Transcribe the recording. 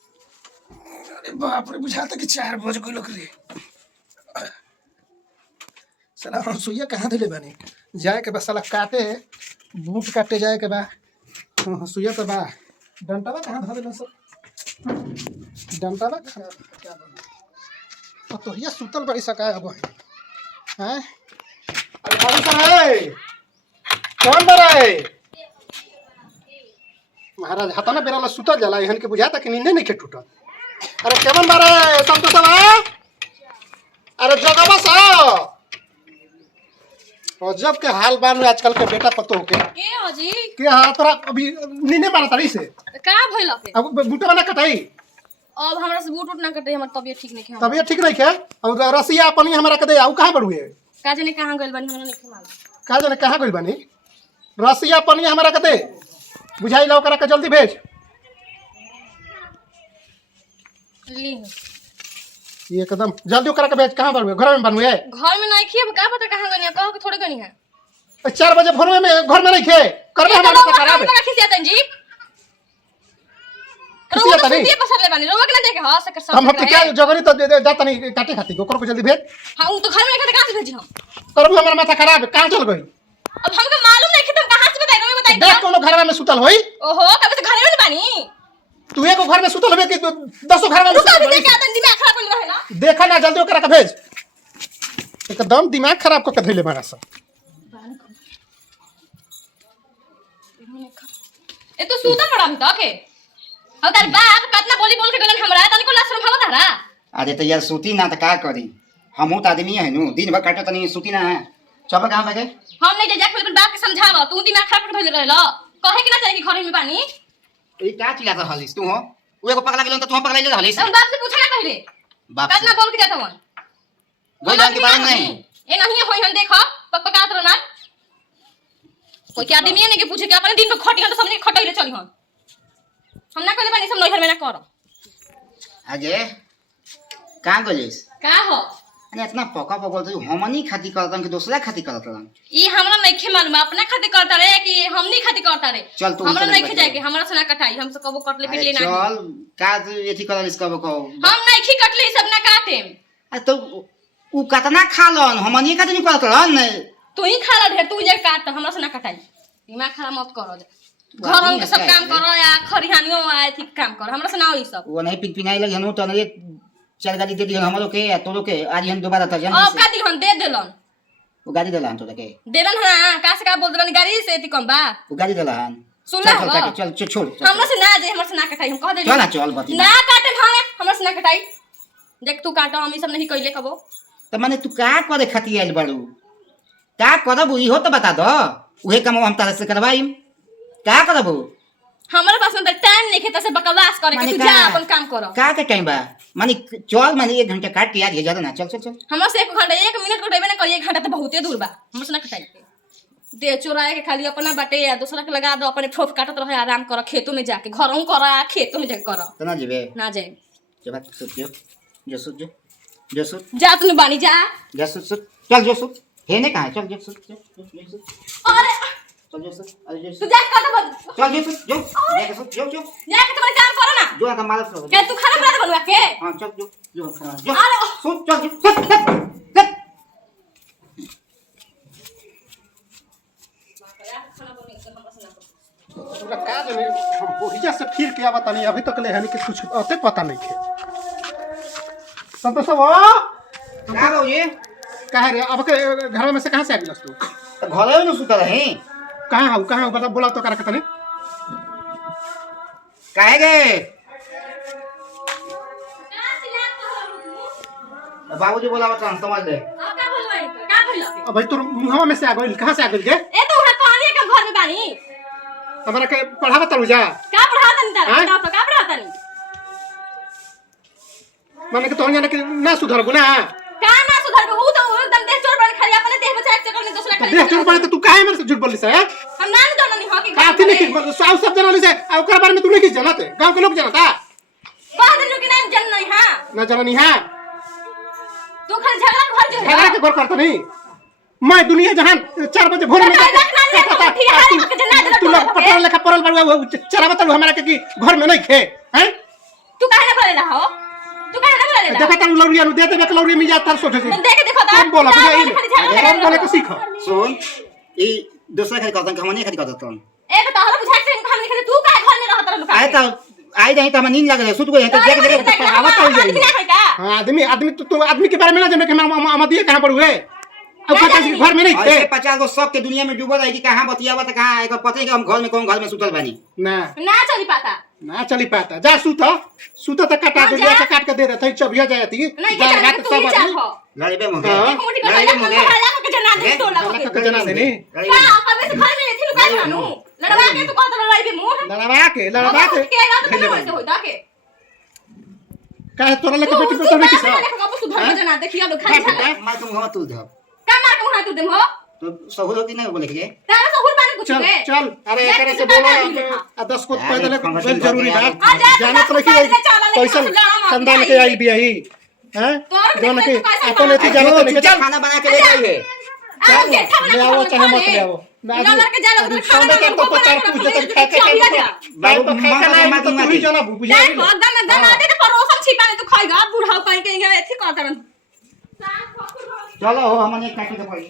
अरे बाप रे बुझाता कि 4 बज गई लोग रे। साला रसोईया कहाँ दिले बानी जाए के बा साला काटे बूट काटे जाए के बा हसुइया तो बा डंटावा कहाँ धर देना सब डंटावा खराब क्या बोल तो ये सुतल बड़ी सका अब हैं अरे बाबू साहब कौन बरा है महाराज हताना बेरा सुतल जाला इहन के बुझाता कि नींदे नहीं के टूटल। अरे केवन बरा है संतोष साहब अरे जगवा साहब और जब के हाल बान आजकल के बेटा पतो के हाजी के हां तोरा अभी नीने मारा तारी से का भइल के अब बूटा ना कटाई अब हमरा से बूट ना कटे हमर तबियत ठीक नहीं है तबियत ठीक नहीं है और रसिया अपनी हमरा के दे आउ कहां बड़ुए का जाने कहां गइल बानी हमरा नहीं मालूम का जाने कहां गइल बानी रसिया अपनी हमरा के दे बुझाई लो करा के जल्दी भेज ली ये एकदम जल्दी करा के भेज कहां बड़ुए घर में बनुए घर में नहीं खिए का पता कहां गनी कहो कि थोड़े गनी है 4 बजे भोर में घर में नहीं खे करबे हमरा के खराब है रखी जातन जी किसी आता नहीं पसर ले बानी रोवा के ना देखे हां से कर सब हम क्या जगरी तो जाता नहीं काटे खाती ओकर को जल्दी भेज हां तो घर में नहीं कहां से भेजी हम करबे हमरा माथा खराब है कहां चल गई अब हमके मालूम नहीं कि तुम कहां से बताई रोवा बताई देख कोनो घर में सुतल होई ओहो कब से घर में बानी तू एको घर में सुतल होबे कि 10 घर में रुका भी देख आतन दिमाग खराब कर रहेला देखा ना जल्दी ओकरा के भेज एकदम दिमाग खराब क के धइले बाड़ा सब ए तो सूता पड़ा हम तो के अब तार बाप कितना बोली बोल के गलन हमरा तनी को लाशरम भाव तारा अरे तो यार सूती ना तो का करी हमहू तो आदमी है नु दिन भर काटो तनी सूती ना है चल कहां भागे हम नहीं जा फिर बाप के समझावा तू दिमाग खराब कर धइले रहला कहे कि ना चाहिए कि घर में पानी ई का चिल्ला तो हलिस तू हो उ एगो पगला गेलन तो तू पगला ले हलिस हम बाप से पूछा ना पहले बाप कितना बोल के जाता मन गोई जान के बारे नहीं ए नहीं होई हम देखो पकपकात रहना कोई के आदमी नहीं के पूछे कि अपने दिन में खटी हम तो सबने खटइले चली हम ना कहले बानी सब नैहर में ना करो आगे का गलिस का हो अरे इतना पका पका तो हमनी खाती करतन कि दूसरा खाती करतन ई हमरा नहीं मालूम अपना खाती करता रे कि हमनी खाती करता रे चल तू हमरा नहीं जाए कि हमरा से ना कटाई हम से कबो कटले पिटले ना चल का एथी करलिस कबो को हम नहीं कटले सब ना काटे आ तो उ कतना खालन हमनी खाती नहीं करतन तू ही खा ढेर तू जे काट हमरा से ना कटाई दिमाग खराब मत करो घर में सब काम करो या खरिहानियों आए थी काम करो हमरा से ना होई सब वो नहीं पिनपिनाई लग हनु तो नहीं 4 गाड़ी दे दिहन हमरो के तो लोग के आज हम दोबारा त जान अब का दिहन दे देलन वो गाड़ी देलन तो के देलन हां का से का बोल देलन गाड़ी से एती कम बा वो गाड़ी देलन सुन ला चल चल छोड़ हमरा से ना जे हमरा से ना कटाई हम कह दे चल ना चल बती ना काटे भागे हमरा से ना कटाई देख तू काटो हम ई सब नहीं कइले कबो तो माने तू का करे खाती आइल बाड़ू का करब इहो तो बता दो उहे काम हम तारा से करवाई का करब हमरा पास में टाइम नहीं है तसे बकवास करे के तू जा अपन काम करो का के टाइम बा माने चल माने 1 घंटा काट के आ ज्यादा ना चल चल चल हमरा से 1 घंटा 1 मिनट कटेबे ना करिए 1 घंटा तो बहुते दूर बा हमरा से ना कटाई दे चोराए के खाली अपना बाटे या दूसरा के लगा दो अपने ठोक काटत रहे आराम करो खेतों में जाके घरों करा खेतों में जाके करो तो ना जेबे ना जाए जब जो सुत जो सुत जा तू बानी जा जा सुत चल जो सुत हे ने कहा चल जो सुत अरे चल जो सुत अरे जो तू जा काट बंद चल जो सुत जो जा सुत जो जो जा के तुम्हारे काम करो ना जो आता मालस करो क्या तू खाना बना बनवा के हां चल जो खाना जो अरे सुत चल सुत पूरा का जाने हम बोहिजा से फिर के आवत नहीं अभी तक ले हनी के कुछ अते पता नहीं है संतोष साहब का हो ये कहां रे अब के घर में से कहां से आ गिलस तू घरे में सुता रहे कहां हो बता बोला तो कर के तने काहे गे बाबूजी बोलावत हम समझ ले अब का बोलवाई का बोल अब भाई तोर मुंहवा में से आ गइल कहां से आ गइल के ए तो उहा कहानी के घर में बानी हमरा के पढ़ावा तलु जा का पढ़ाता नहीं तारा बताओ तो का पढ़ाता नहीं माने के तोहन जाने के ना सुधर गुना का ना सुधर के ऊ तो एकदम देह चोर बन खाली अपने देह बचा के चक्कर में दूसरा खाली देख चोर पड़े तो तू काहे मेरे से झूठ बोलिस है हम ना जानो नहीं हो कि काठी नहीं साउ सब जानली से आ ओकर बारे में तू नहीं जानत गांव के लोग जानता बाद लोग ना जन नहीं हां ना जाननी है तू खाली झगड़ा घर जो झगड़ा के घर करता नहीं मैं दुनिया जहान 4 बजे भोर में झगड़ा ना ले तो ठीक है तोरा लेखा परल बाड़ू चरावा तलू हमरा के कि घर में नहीं खे हैं तू काहे ना बोलेला हो तू काहे ना बोलेला देखा तारू लौरिया नु दे दे के लौरिया मिल जा तार सोचे से तुम देख देखो ता कौन बोला बुझाई कौन बोले को सीख सुन ई दूसरा खाली करतन हमने खाली करतन एक तो हमरा बुझाई से हम लिखे तू काहे घर में रहत रहलू आए तो आई रही तो हम नींद लग रहे सुत गए तो देख देख आवत आई जाई आदमी तो आदमी के बारे में ना जाने के हम दिए कहां पड़ू है अब पता है घर में नहीं थे ऐसे 50 गो सब के दुनिया में डूबल है कि कहां बतियावा त कहां एक पता है कि हम घर में कौन घर में सुतल बानी ना चली पाता ना चली पाता जा सूता तक काटा दे जा काट के दे रहा था चबिया जाती दाल भात सब आदमी लड़बे मुगे एक मुट्ठी कर लगा के जना दे तो लगा के जना देनी का कबे से घर में थी लुका जानू लड़वा के तू कहत लड़ाई मुंह लड़वा के के रात में वैसे होता के काहे तोरा लेके बेटी पे तो नहीं किसा कबो सुधर के जना देखिया लो खाली मार के मुंह में तू धब का मार के मुंह तू दे हो तो सहूल होती नहीं बोले के तारा सहूल पानी कुछ चल के चल अरे एकरे से बोलो आ 10 को पैदल बेल जरूरी बा जाना तो रखी पैसा खानदान के आई भी आई हैं दोनों के अपन एती जाना तो नहीं चल खाना बना के ले जाइए आ गेठा ले आओ चाहे मत ले आओ ना के जाला तो खाना के तो 50 पूछ दे खा के बाबू तो खा के नहीं तो तू ही जाना बुझा जाए हो गम आते तो परोसन छिपाने तो खाएगा बूढ़ा कहीं कहीं एथी करत रहन चलो हो हमने काटे के पड़ी